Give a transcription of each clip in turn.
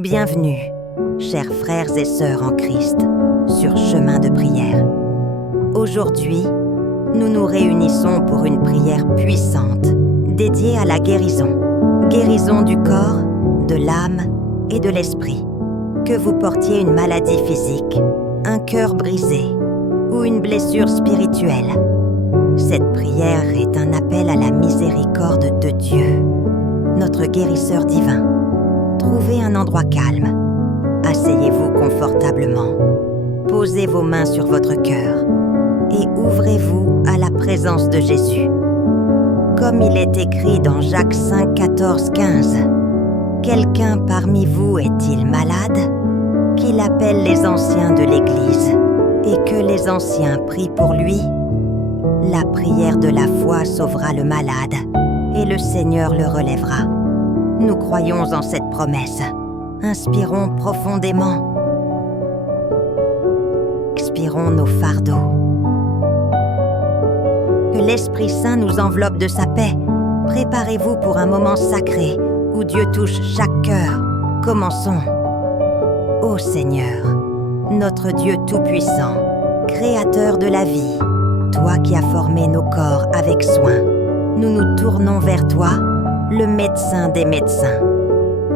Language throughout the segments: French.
Bienvenue, chers frères et sœurs en Christ, sur Chemin de prière. Aujourd'hui, nous nous réunissons pour une prière puissante dédiée à la guérison. Guérison du corps, de l'âme et de l'esprit. Que vous portiez une maladie physique, un cœur brisé ou une blessure spirituelle, cette prière est un appel à la miséricorde de Dieu, notre guérisseur divin. Trouvez un endroit calme. Asseyez-vous confortablement. Posez vos mains sur votre cœur et ouvrez-vous à la présence de Jésus. Comme il est écrit dans Jacques 5, 14, 15, « Quelqu'un parmi vous est-il malade? Qu'il appelle les anciens de l'Église et que les anciens prient pour lui. La prière de la foi sauvera le malade et le Seigneur le relèvera. » Nous croyons en cette promesse. Inspirons profondément. Expirons nos fardeaux. Que l'Esprit Saint nous enveloppe de sa paix. Préparez-vous pour un moment sacré où Dieu touche chaque cœur. Commençons. Ô Seigneur, notre Dieu Tout-Puissant, Créateur de la vie, toi qui as formé nos corps avec soin, nous nous tournons vers toi, le médecin des médecins.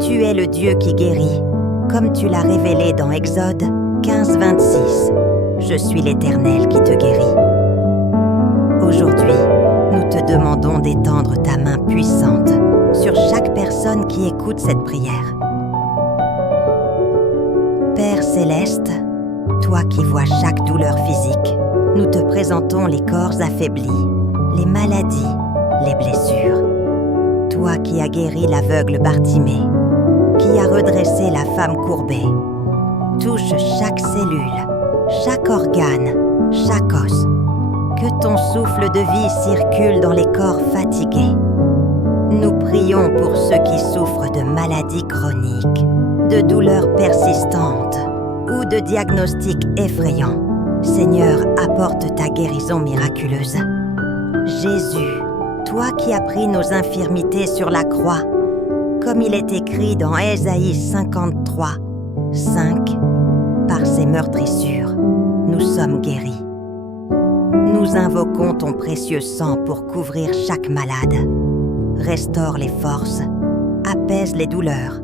Tu es le Dieu qui guérit, comme tu l'as révélé dans Exode 15, 26. Je suis l'Éternel qui te guérit. Aujourd'hui, nous te demandons d'étendre ta main puissante sur chaque personne qui écoute cette prière. Père Céleste, toi qui vois chaque douleur physique, nous te présentons les corps affaiblis, les maladies, les blessures. Toi qui as guéri l'aveugle Bartimée, qui as redressé la femme courbée, touche chaque cellule, chaque organe, chaque os. Que ton souffle de vie circule dans les corps fatigués. Nous prions pour ceux qui souffrent de maladies chroniques, de douleurs persistantes ou de diagnostics effrayants. Seigneur, apporte ta guérison miraculeuse. Jésus, toi qui as pris nos infirmités sur la croix, comme il est écrit dans Ésaïe 53, 5, par ses meurtrissures, nous sommes guéris. Nous invoquons ton précieux sang pour couvrir chaque malade. Restaure les forces, apaise les douleurs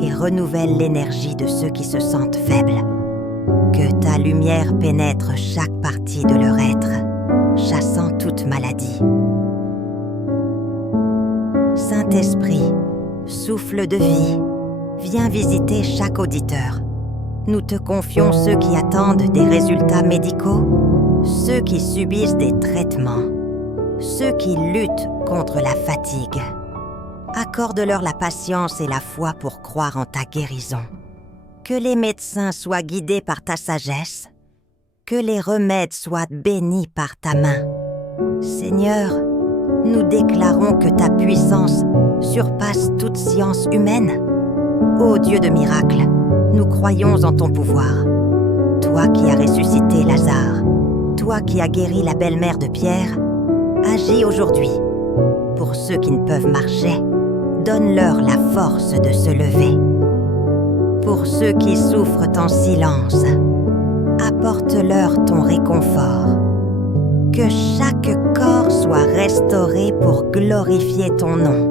et renouvelle l'énergie de ceux qui se sentent faibles. Que ta lumière pénètre chaque partie de leur être, chassant toute maladie. Saint-Esprit, souffle de vie, viens visiter chaque auditeur. Nous te confions ceux qui attendent des résultats médicaux, ceux qui subissent des traitements, ceux qui luttent contre la fatigue. Accorde-leur la patience et la foi pour croire en ta guérison. Que les médecins soient guidés par ta sagesse, que les remèdes soient bénis par ta main. Seigneur, nous déclarons que ta puissance surpasse toute science humaine. Ô Dieu de miracles, nous croyons en ton pouvoir. Toi qui as ressuscité Lazare, toi qui as guéri la belle-mère de Pierre, agis aujourd'hui. Pour ceux qui ne peuvent marcher, donne-leur la force de se lever. Pour ceux qui souffrent en silence, apporte-leur ton réconfort. Que chaque corps soit restauré pour glorifier ton nom.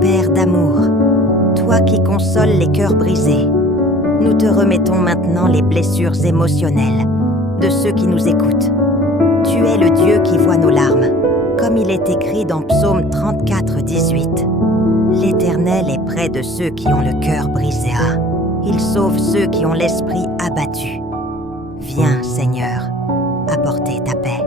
Père d'amour, toi qui consoles les cœurs brisés, nous te remettons maintenant les blessures émotionnelles de ceux qui nous écoutent. Tu es le Dieu qui voit nos larmes, comme il est écrit dans Psaume 34, 18. L'Éternel est près de ceux qui ont le cœur brisé. Il sauve ceux qui ont l'esprit abattu. Viens, Seigneur, apporter ta paix.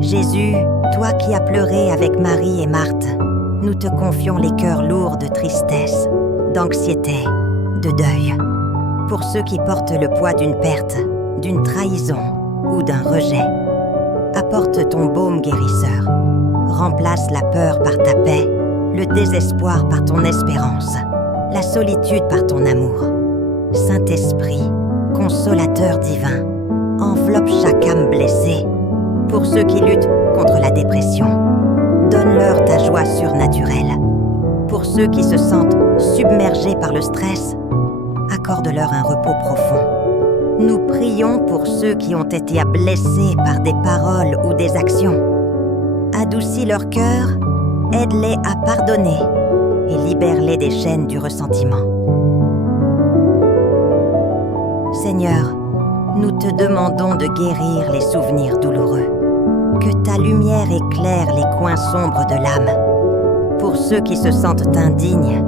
Jésus, toi qui as pleuré avec Marie et Marthe, nous te confions les cœurs lourds de tristesse, d'anxiété, de deuil. Pour ceux qui portent le poids d'une perte, d'une trahison ou d'un rejet, apporte ton baume guérisseur. Remplace la peur par ta paix, le désespoir par ton espérance, la solitude par ton amour. Saint-Esprit, consolateur divin, enveloppe chaque âme blessée. Pour ceux qui luttent contre la dépression, Donne-leur ta joie surnaturelle. Pour ceux qui se sentent submergés par le stress, accorde-leur un repos profond. Nous prions pour ceux qui ont été blessés par des paroles ou des actions. Adoucis leur cœur, aide-les à pardonner et libère-les des chaînes du ressentiment. Seigneur, nous te demandons de guérir les souvenirs douloureux. Que ta lumière éclaire les coins sombres de l'âme. Pour ceux qui se sentent indignes,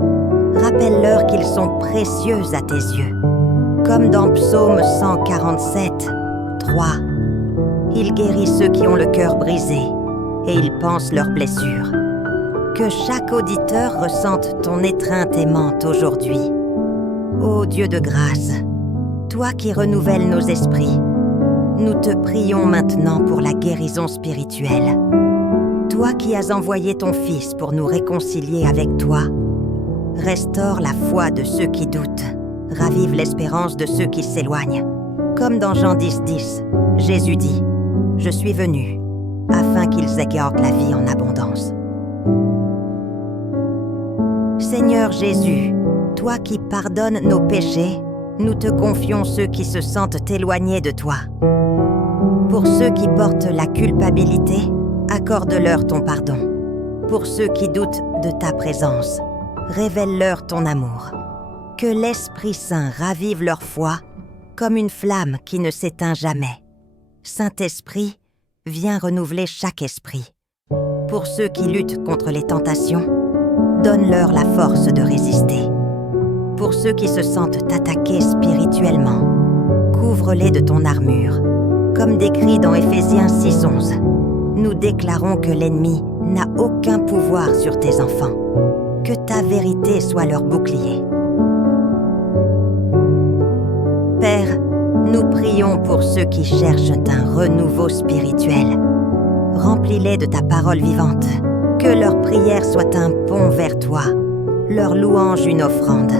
rappelle-leur qu'ils sont précieux à tes yeux. Comme dans Psaume 147, 3. Il guérit ceux qui ont le cœur brisé et il panse leurs blessures. Que chaque auditeur ressente ton étreinte aimante aujourd'hui. Ô Dieu de grâce, toi qui renouvelles nos esprits, nous te prions maintenant pour la guérison spirituelle. Toi qui as envoyé ton Fils pour nous réconcilier avec toi, restaure la foi de ceux qui doutent, ravive l'espérance de ceux qui s'éloignent. Comme dans Jean 10, Jésus dit « Je suis venu, afin qu'ils accordent la vie en abondance. » Seigneur Jésus, toi qui pardonnes nos péchés, nous te confions ceux qui se sentent éloignés de toi. Pour ceux qui portent la culpabilité, accorde-leur ton pardon. Pour ceux qui doutent de ta présence, révèle-leur ton amour. Que l'Esprit Saint ravive leur foi comme une flamme qui ne s'éteint jamais. Saint-Esprit, viens renouveler chaque esprit. Pour ceux qui luttent contre les tentations, donne-leur la force de résister. Pour ceux qui se sentent attaqués spirituellement, couvre-les de ton armure. Comme décrit dans Éphésiens 6:11, nous déclarons que l'ennemi n'a aucun pouvoir sur tes enfants. Que ta vérité soit leur bouclier. Père, nous prions pour ceux qui cherchent un renouveau spirituel. Remplis-les de ta parole vivante. Que leur prière soit un pont vers toi, leur louange une offrande.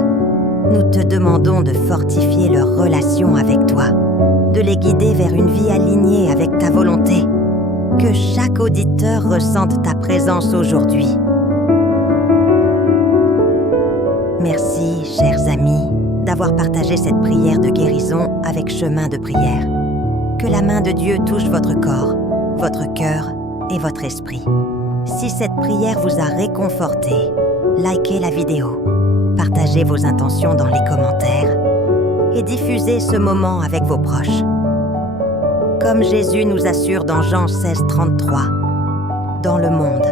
Nous te demandons de fortifier leur relation avec toi, de les guider vers une vie alignée avec ta volonté. Que chaque auditeur ressente ta présence aujourd'hui. Merci, chers amis, d'avoir partagé cette prière de guérison avec Chemin de prière. Que la main de Dieu touche votre corps, votre cœur et votre esprit. Si cette prière vous a réconforté, likez la vidéo, partagez vos intentions dans les commentaires et diffusez ce moment avec vos proches. Comme Jésus nous assure dans Jean 16:33, « Dans le monde,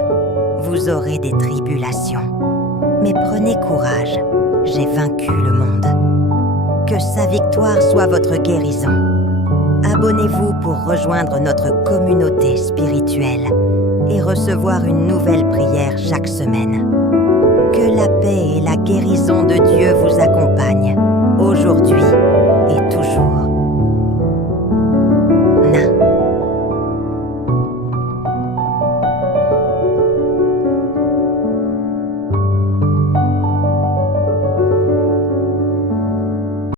vous aurez des tribulations. Mais prenez courage, j'ai vaincu le monde. » Que sa victoire soit votre guérison. Abonnez-vous pour rejoindre notre communauté spirituelle et recevoir une nouvelle prière chaque semaine. Que la paix et